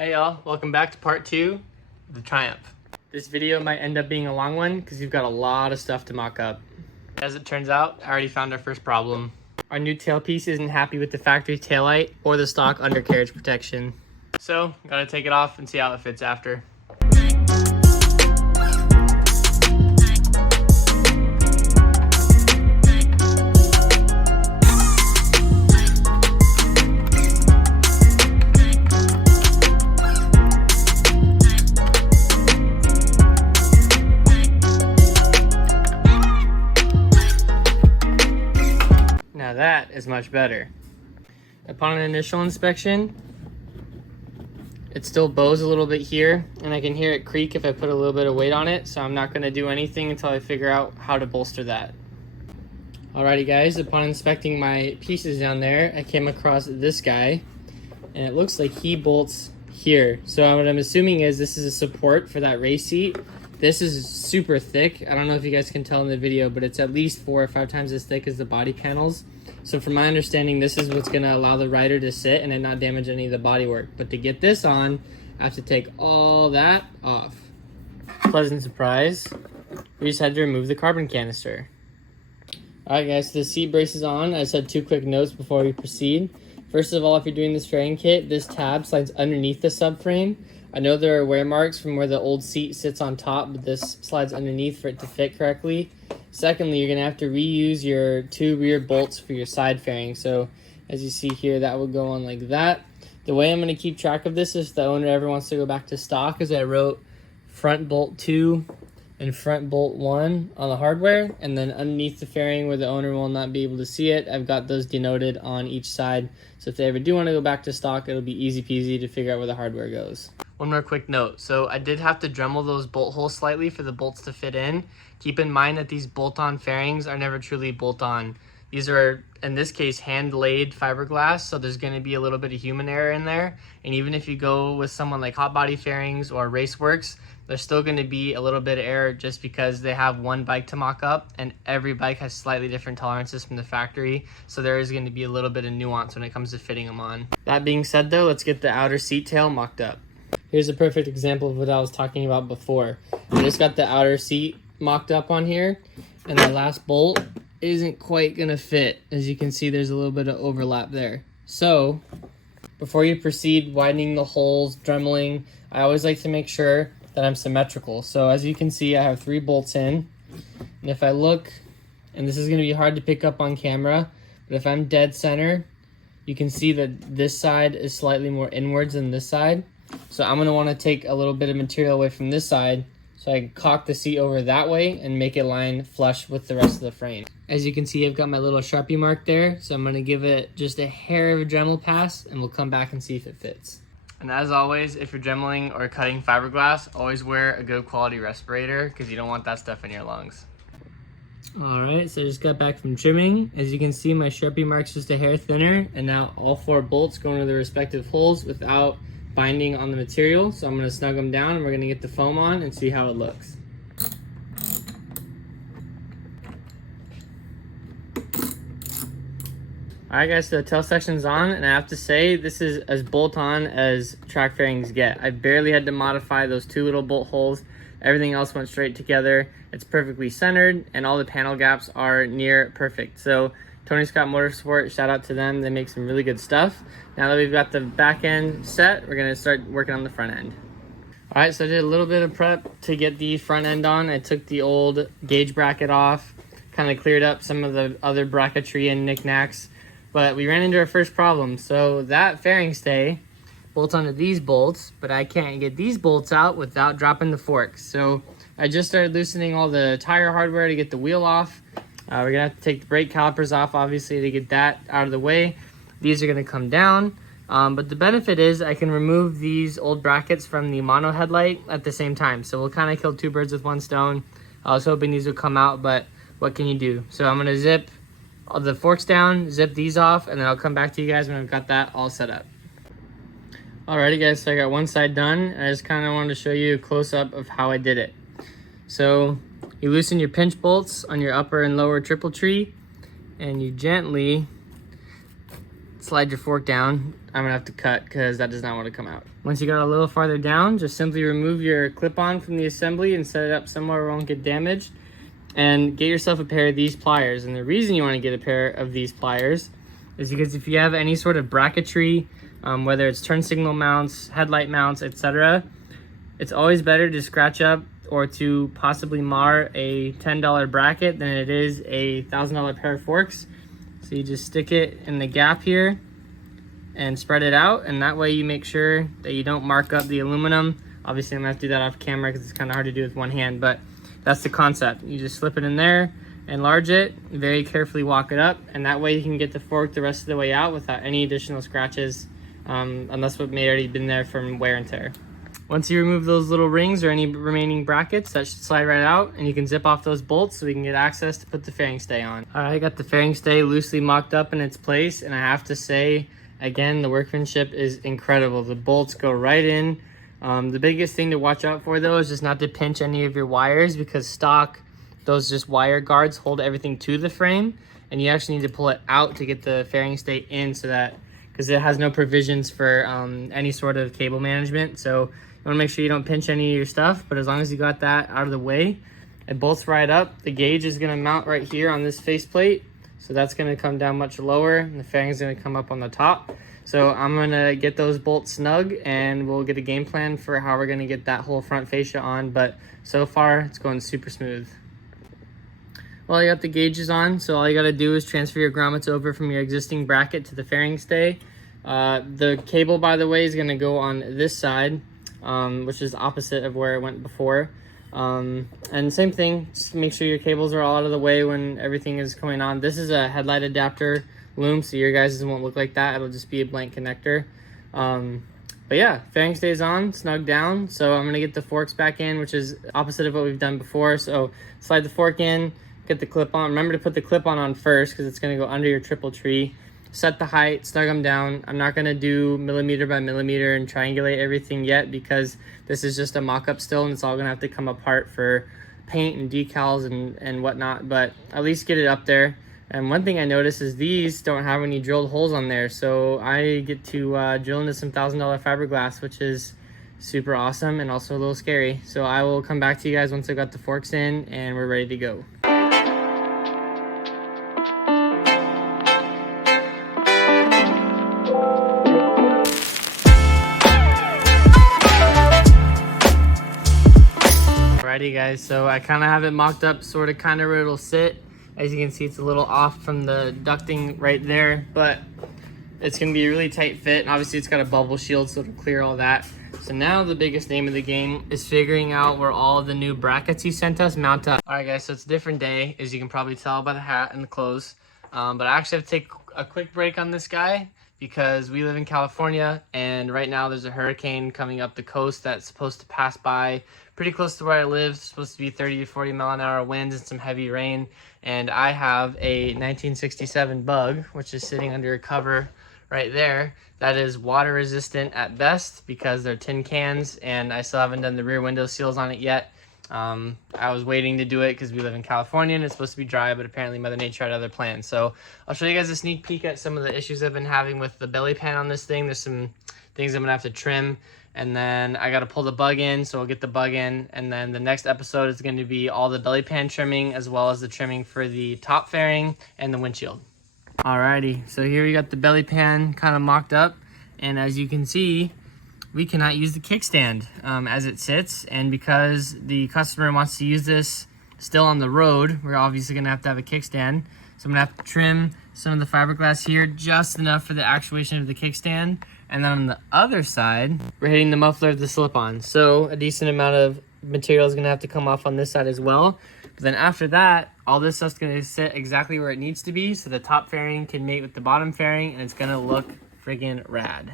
Hey y'all, welcome back to part 2 of the Triumph. This video might end up being a long one because you've got a lot of stuff to mock up. As it turns out, I already found our first problem. Our new tailpiece isn't happy with the factory taillight or the stock undercarriage protection. So, gotta take it off and see how it fits after. Now that is much better. Upon an initial inspection, it still bows a little bit here, and I can hear it creak if I put a little bit of weight on it, so I'm not going to do anything until I figure out how to bolster that. Alrighty guys, upon inspecting my pieces down there, I came across this guy, and it looks like he bolts here. So what I'm assuming is this is a support for that race seat. This is super thick. I don't know if you guys can tell in the video, but it's at least 4 or 5 times as thick as the body panels. So from my understanding, this is what's gonna allow the rider to sit and it not damage any of the bodywork. But to get this on, I have to take all that off. Pleasant surprise. We just had to remove the carbon canister. Alright guys, so the seat brace is on. I just had 2 quick notes before we proceed. First of all, if you're doing this fairing kit, this tab slides underneath the subframe. I know there are wear marks from where the old seat sits on top, but this slides underneath for it to fit correctly. Secondly, you're gonna have to reuse your 2 rear bolts for your side fairing. So as you see here, that will go on like that. The way I'm gonna keep track of this, if the owner ever wants to go back to stock, is I wrote front bolt 2 and front bolt 1 on the hardware, and then underneath the fairing where the owner will not be able to see it, I've got those denoted on each side. So if they ever do want to go back to stock, it'll be easy peasy to figure out where the hardware goes. One more quick note. So I did have to Dremel those bolt holes slightly for the bolts to fit in. Keep in mind that these bolt-on fairings are never truly bolt-on. These are, in this case, hand-laid fiberglass, so there's going to be a little bit of human error in there. And even if you go with someone like Hot Body Fairings or Raceworks, there's still going to be a little bit of error just because they have one bike to mock up, and every bike has slightly different tolerances from the factory, so there is going to be a little bit of nuance when it comes to fitting them on. That being said though, let's get the outer seat tail mocked up. Here's a perfect example of what I was talking about before. I just got the outer seat mocked up on here, and the last bolt isn't quite gonna fit. As you can see, there's a little bit of overlap there. So before you proceed widening the holes, dremeling, I always like to make sure that I'm symmetrical. So as you can see, I have 3 bolts in, and if I look, and this is gonna be hard to pick up on camera, but if I'm dead center, you can see that this side is slightly more inwards than this side. So I'm gonna wanna take a little bit of material away from this side so I can cock the seat over that way and make it line flush with the rest of the frame. As you can see, I've got my little Sharpie mark there, so I'm gonna give it just a hair of a Dremel pass and we'll come back and see if it fits. And as always, if you're dremeling or cutting fiberglass, always wear a good quality respirator because you don't want that stuff in your lungs. Alright, so I just got back from trimming. As you can see, my Sharpie mark's just a hair thinner, and now all 4 bolts go into their respective holes without binding on the material. So I'm going to snug them down and we're going to get the foam on and see how it looks. Alright guys, so the tail section's on, and I have to say this is as bolt-on as track fairings get. I barely had to modify those 2 little bolt holes. Everything else went straight together. It's perfectly centered and all the panel gaps are near perfect. So Tony Scott Motorsport, shout out to them. They make some really good stuff. Now that we've got the back end set, we're gonna start working on the front end. All right, so I did a little bit of prep to get the front end on. I took the old gauge bracket off, kind of cleared up some of the other bracketry and knickknacks, but we ran into our first problem. So that fairing stay bolts onto these bolts, but I can't get these bolts out without dropping the forks. So I just started loosening all the tire hardware to get the wheel off. We're gonna have to take the brake calipers off, obviously, to get that out of the way. These are gonna come down, but the benefit is I can remove these old brackets from the mono headlight at the same time. So we'll kind of kill 2 birds with 1 stone. I was hoping these would come out, but what can you do? So I'm gonna zip all the forks down, zip these off, and then I'll come back to you guys when I've got that all set up. Alrighty guys, so I got one side done, and I just kind of wanted to show you a close-up of how I did it. So you loosen your pinch bolts on your upper and lower triple tree, and you gently slide your fork down. I'm gonna have to cut because that does not want to come out. Once you got a little farther down, just simply remove your clip-on from the assembly and set it up somewhere where it won't get damaged. And get yourself a pair of these pliers. And the reason you want to get a pair of these pliers is because if you have any sort of bracketry, whether it's turn signal mounts, headlight mounts, etc., it's always better to scratch up or to possibly mar a $10 bracket than it is a $1,000 pair of forks. So you just stick it in the gap here and spread it out, and that way you make sure that you don't mark up the aluminum. Obviously I'm gonna have to do that off camera because it's kind of hard to do with one hand, but that's the concept. You just slip it in there, enlarge it, very carefully walk it up, and that way you can get the fork the rest of the way out without any additional scratches, unless what may already been there from wear and tear. Once you remove those little rings or any remaining brackets, that should slide right out, and you can zip off those bolts so we can get access to put the fairing stay on. All right, I got the fairing stay loosely mocked up in its place, and I have to say, again, the workmanship is incredible. The bolts go right in. The biggest thing to watch out for though is just not to pinch any of your wires, because stock, those just wire guards hold everything to the frame, and you actually need to pull it out to get the fairing stay in, so that, because it has no provisions for any sort of cable management. So you want to make sure you don't pinch any of your stuff, but as long as you got that out of the way, it bolts right up. The gauge is going to mount right here on this faceplate, so that's going to come down much lower, and the fairing is going to come up on the top. So I'm gonna get those bolts snug, and we'll get a game plan for how we're gonna get that whole front fascia on, but so far it's going super smooth. Well, you got the gauges on, so all you gotta do is transfer your grommets over from your existing bracket to the fairing stay. The cable, by the way, is gonna go on this side, which is opposite of where it went before. And same thing, just make sure your cables are all out of the way when everything is going on. This is a headlight adapter loom, so your guys won't look like that. It'll just be a blank connector. But yeah, fairing stays on, snug down. So I'm gonna get the forks back in, which is opposite of what we've done before. So slide the fork in, get the clip on. Remember to put the clip on first, because it's gonna go under your triple tree. Set the height, snug them down. I'm not gonna do millimeter by millimeter and triangulate everything yet, because this is just a mock-up still, and it's all gonna have to come apart for paint and decals and whatnot, but at least get it up there. And one thing I noticed is these don't have any drilled holes on there, so I get to drill into some $1,000 fiberglass, which is super awesome and also a little scary. So I will come back to you guys once I got the forks in and we're ready to go. Alrighty guys, so I kind of have it mocked up sort of kind of where it'll sit. As you can see, it's a little off from the ducting right there, but it's going to be a really tight fit. And obviously it's got a bubble shield, so it'll clear all that. So now the biggest name of the game is figuring out where all of the new brackets he sent us mount up. All right guys, so it's a different day, as you can probably tell by the hat and the clothes. But I actually have to take a quick break on this guy, because we live in California, and right now there's a hurricane coming up the coast that's supposed to pass by pretty close to where I live. It's supposed to be 30 to 40 mile an hour winds and some heavy rain. And I have a 1967 Bug, which is sitting under a cover right there, that is water resistant at best, because they're tin cans, and I still haven't done the rear window seals on it yet. I was waiting to do it because we live in California and it's supposed to be dry, but apparently Mother Nature had other plans. So I'll show you guys a sneak peek at some of the issues I've been having with the belly pan on this thing. There's some things I'm gonna have to trim, and then I got to pull the bug in, so we'll get the bug in, and then the next episode is going to be all the belly pan trimming, as well as the trimming for the top fairing and the windshield. Alrighty, so here we got the belly pan kind of mocked up, and as you can see, we cannot use the kickstand as it sits, and because the customer wants to use this still on the road, we're obviously going to have a kickstand. So I'm going to have to trim some of the fiberglass here just enough for the actuation of the kickstand. And then on the other side, we're hitting the muffler of the slip-on. So a decent amount of material is going to have to come off on this side as well. But then after that, all this stuff's going to sit exactly where it needs to be, so the top fairing can mate with the bottom fairing, and it's going to look friggin' rad.